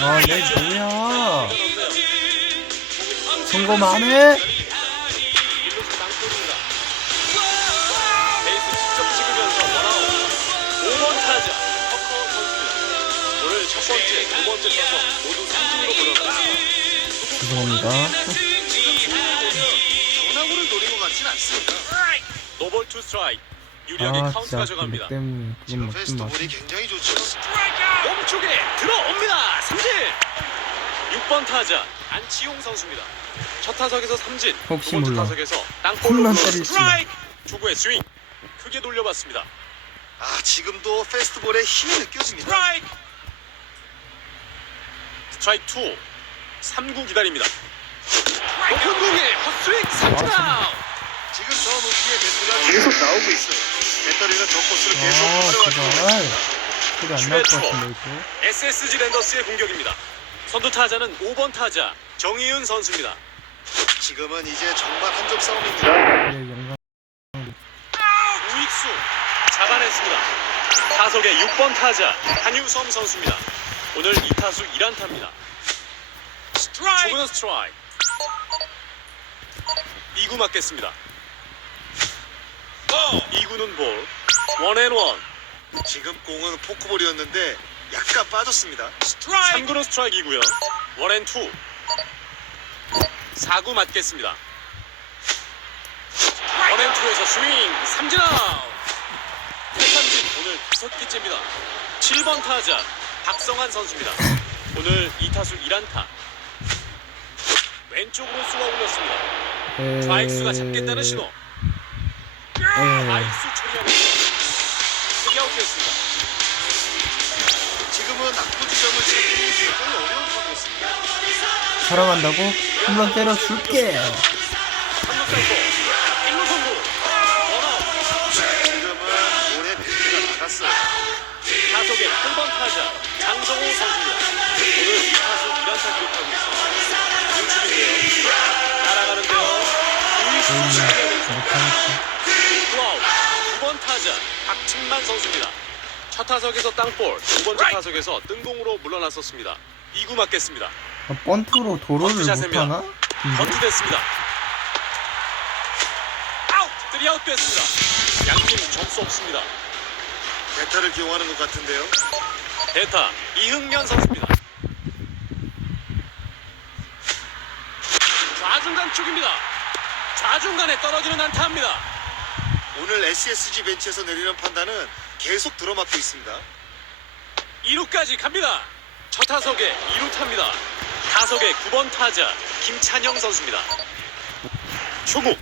아, 내 뭐야? 성공 안 해? 일루수 땅볼입니다. 베이스 직접 찍으면서 원아웃. 5번 타자 터커 선수입니다. 오늘 첫 번째, 두 번째 타석 모두 3승으로 몰아갑니다. 죄송합니다. 전화구를 노린 것 같진 않습니다. 노볼 투 스트라이크. 유리하게 아, 카운트 진짜 가져갑니다. 그건 지금 맞긴 맞. 페스트볼이 굉장히 좋죠. 몸쪽에 들어옵니다. 삼진. 6번 타자 안치용 선수입니다. 첫 타석에서 삼진. 혹시 두 번째 몰라. 타석에서 땅볼로 홈런 때릴지. 스트라이크. 초구의 스윙. 크게 돌려봤습니다. 아 지금도 페스트 볼에 힘이 느껴집니다. 스트라이크. 스트라이크 2. 3구 기다립니다. 높은 공에 헛스윙 삼진 아웃. 지금 저 높이의 배트가 계속 나오고 있어요. 배터리는 저 코스를 계속 아, 활용하고 제발. 있습니다. 소리 안 나올 것 같은데, 이거. SSG 랜더스의 공격입니다. 선두 타자는 5번 타자 정희윤 선수입니다. 지금은 이제 정말 한 점 싸움입니다. 네, 영상. 우익수 잡아냈습니다. 타석의 6번 타자 한유섬 선수입니다. 오늘 2타수 1안타입니다. 초구는 스트라이크. 2구 맞겠습니다. 2구는 볼. 원앤원. 지금 공은 포크볼이었는데 약간 빠졌습니다. 3구는 스트라이크이고요. 원앤투. 4구 맞겠습니다. 원앤투에서 스윙 삼진 아웃. 탈삼진 오늘 다섯 개째입니다. 7번 타자 박성환 선수입니다. 오늘 2타수 1안타. 왼쪽으로 쏘아 올렸습니다. 에... 좌익수가 잡겠다는 신호. 에... 좌익수 처리하고 있습니다. 3아웃 됐습니다. 지금은 낙구 지점을 찾기 굉장히 어려운 상황이었습니다. 사랑한다고? 홈런 때려줄게. 한국 살고 1루 성공. 원아웃. 지금은 볼에 배트가 나갔어요. 타석의 8번 타자 장성호 선수입니다. 오늘 2타수 1안타 기록하고 있습니다. 유출인데요. 날아가는데요. 우익수 음, 측면에서 못하겠다. 투아웃. 9번 타자 박진만 선수입니다. 첫 타석에서 땅볼, 두 번째 타석에서 뜬공으로 물러났었습니다. 2구 맞겠습니다. 아, 번트로 도로를 번트. 못하나? 번트 됐습니다. 아웃! 3아웃 됐습니다. 양팀 점수 없습니다. 배타를 기용하는 것 같은데요. 대타 이흥년 선수입니다. 좌중간 쪽입니다. 좌중간에 떨어지는 안타입니다. 오늘 SSG 벤치에서 내리는 판단은 계속 들어맞고 있습니다. 2루까지 갑니다. 첫 타석에 2루 탑니다. 타석의 9번 타자 김찬영 선수입니다. 초구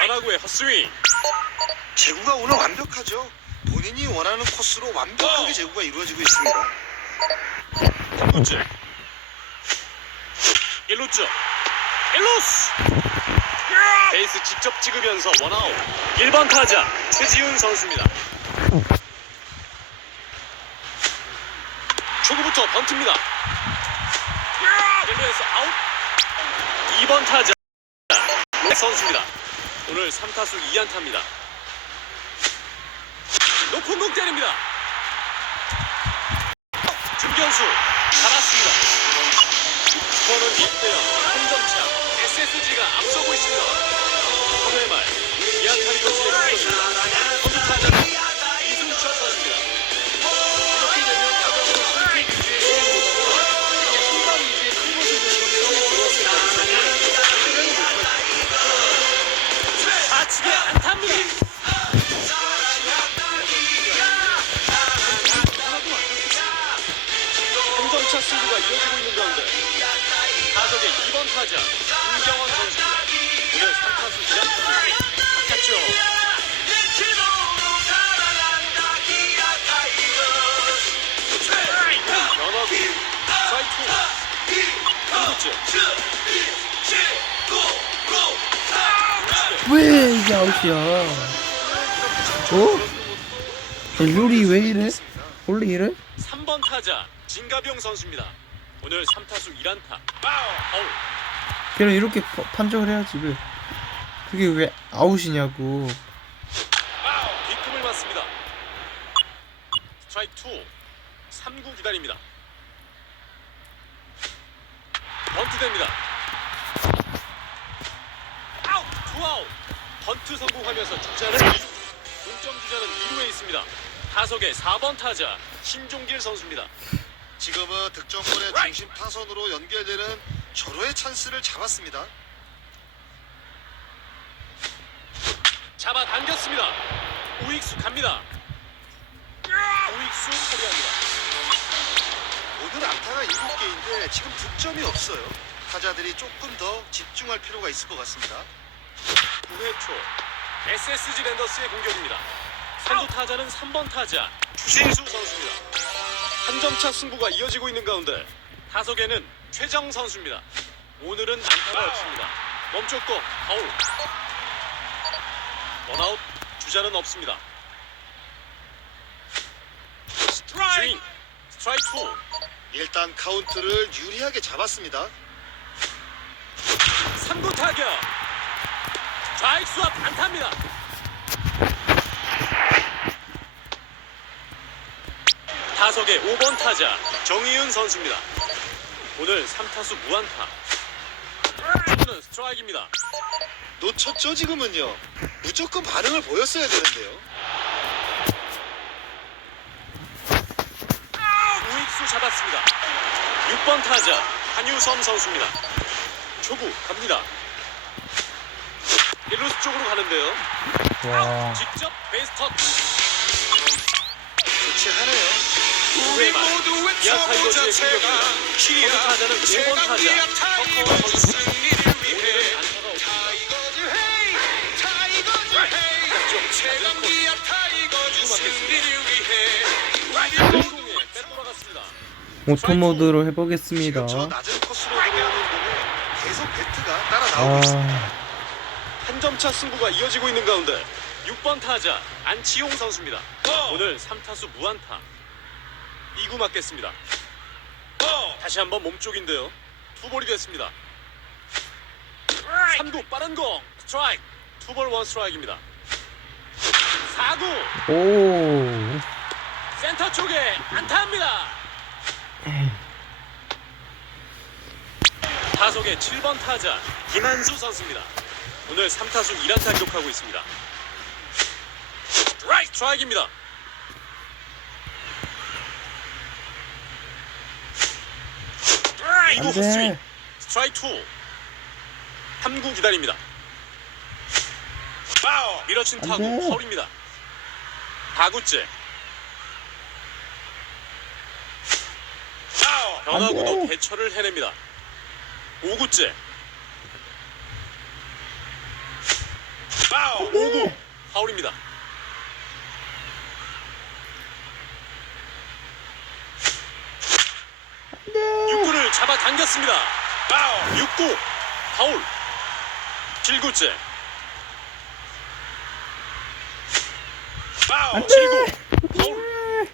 변화구의 헛스윙 제구가 오늘 완벽하죠. 본인이 원하는 코스로 완벽하게 제구가 이루어지고 있습니다. 3구째 1루째 1루스 베이스 직접 찍으면서 원아웃. 1번 타자 최지훈 선수입니다. 초구부터 번트입니다. 1루에서 아웃. 2번 타자 선수입니다. 오늘 3타수 2안타입니다. 높은 공 때립니다. 중견수 잡았습니다. 스코어는 1대0 3점차 SSG가 앞서고 있습니다. 3회 말 이안타리거스의 공격입니다. 선두 타자는 이승철 선수입니다. 이렇게 되면 타격으로 선택 위주의 스윙보다는 한방 위주의 큰 것을 보여주면서 들어왔을 때 좌측에 안타입니다. 한점차 승부가 이어지고 있는 가운데 타석의 2번 타자 김경원 선수 왜 이게 아웃이야? 어? 룰이 왜 이래? 원래 이래? 3번 타자 진가병 선수입니다. 오늘 3타수 1안타 파울 그냥 이렇게 파- 판정을 해야지 왜? 그게 왜 아웃이냐고. 뒷꿈을 맞습니다. 스트라이크 2. 3구 기다립니다. 번트 됩니다. 아웃! 투아웃! 번트 성공하면서 주자는 2루. 동점 주자는 2루에 있습니다. 타석의 4번 타자 신종길 선수입니다. 지금은 득점권의 중심 타선으로 연결되는 절호의 찬스를 잡았습니다. 잡아 당겼습니다. 우익수 갑니다. 우익수 처리합니다. 오늘 안타가 7개인데 지금 득점이 없어요. 타자들이 조금 더 집중할 필요가 있을 것 같습니다. 9회 초 SSG 랜더스의 공격입니다. 선두 타자는 3번 타자 추신수 선수입니다. 한 점차 승부가 이어지고 있는 가운데 타석에는 최정 선수입니다. 오늘은 안타가 없습니다. 멈췄고 아웃. 원아웃 주자는 없습니다. 스윙 스트라이크 2 일단 카운트를 유리하게 잡았습니다. 3구 타격. 좌익수 앞 안타입니다. 타석의 5번 타자 정희윤 선수입니다. 오늘 3타수 무안타. 스트라이크입니다 놓쳤죠 지금은요. 무조건 반응을 보였어야 되는데요. 우익수 잡았습니다 6번 타자 한유섬 선수입니다 초구 갑니다 1루수 쪽으로 가는데요 와. 직접 베이스 터치 교체하네요. 9회 말 기아 타이거즈의 공격입니다. 선두 타자는 5번 타자 터커 선수. 오늘은 빼돌아갔습니다. 오토 모드로 해보겠습니다. 저 낮은 코스로 들어오는 공에 계속 배트가 따라 나오고 있습니다. 아, 한 점차 승부가 이어지고 있는 가운데 6번 타자 안치용 선수입니다. 오늘 3타수 무안타. 2구 맞겠습니다. 다시 한번 몸쪽인데요. 투볼이 됐습니다. 3구 빠른 공 스트라이크. 투볼 원 스트라이크입니다. 4구 오. 센터 쪽에 안타입니다. 타석의 7번 타자 김한수 선수입니다. 오늘 3타수 1안타 기록하고 있습니다. 스트라이크. 안 2구 돼. 헛스윙 스트라이크 2 3구 기다립니다. 밀어친 안 타구 돼. 파울입니다. 4구째. 변화구도 돼. 대처를 해냅니다. 5구째. 5구. 파울입니다. 6구를 잡아 당겼습니다. 6구. 파울. 7구째 안 7구 파울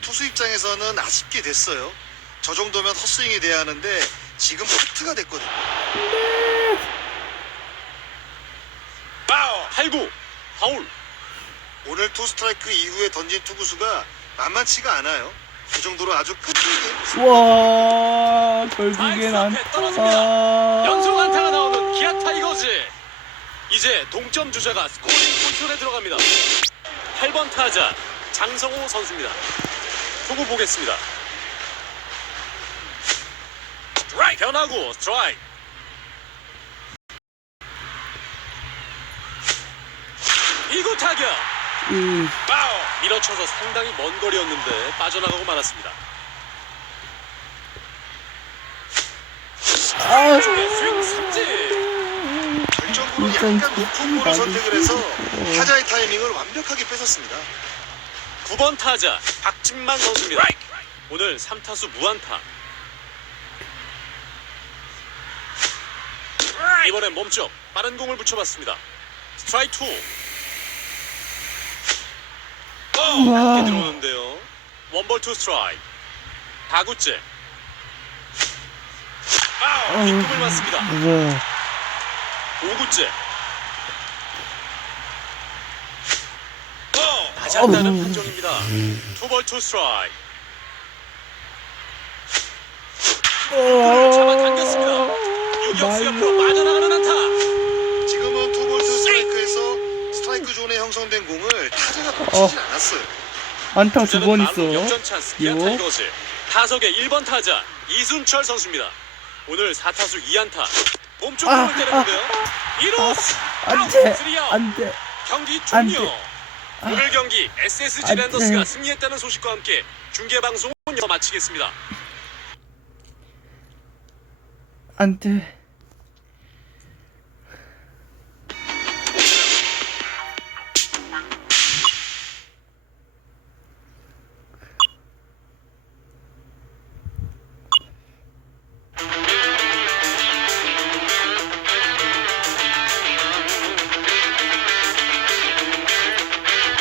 투수 입장에서는 아쉽게 됐어요. 저 정도면 헛스윙이 돼야 하는데 지금 히트가 됐거든요. 8구 파울 오늘 투 스트라이크 이후에 던진 투구수가 만만치가 않아요. 그 정도로 아주 끝내긴 와, 결국엔 안. 떨어집니다. 아. 연속 안타가 나오는 기아 타이거즈 이제 동점 주자가 스코링 포지션에 들어갑니다 8번 타자 장성호 선수입니다. 초구 보겠습니다. 스트라이크! 변화구 스트라이크! 이구 타격! 이, 밀어쳐서 상당히 먼 거리였는데 빠져나가고 말았습니다. 아. 쪽에 스윙 삼진 약간 높은 볼을 선택을 해서 어. 타자의 타이밍을 완벽하게 뺏었습니다. 9번 타자 박진만 선수입니다. 오늘 3타수 무안타. 이번엔 몸쪽 빠른 공을 붙여봤습니다. 스트라이크 2. 우와. 낮게 들어오는데요. 원볼 투 스트라이크. 4구째. 뒷꿈을 맞습니다. 5구째. 맞지 않다는 판정입니다. 음. 투볼 투 스트라이크. 어. 잡아당겼습니다. 유격수 옆으로 빠져나가는 안타. 지금은 투볼 투 스트라이크에서 스트라이크 존에 형성된 공을 타자가 놓치진 어. 않았어요. 안타 두 번 있어. 타석의 1번 타자 이순철 선수입니다. 오늘 4타수 2안타. 몸쪽 아, 때렸는데요. 1루 안 돼, 스리아웃. 안 돼. 경기 안 종료. 돼. 오늘 경기 SSG 안 랜더스가 돼. 승리했다는 소식과 함께 중계 방송은 여기서 마치겠습니다. 안 돼.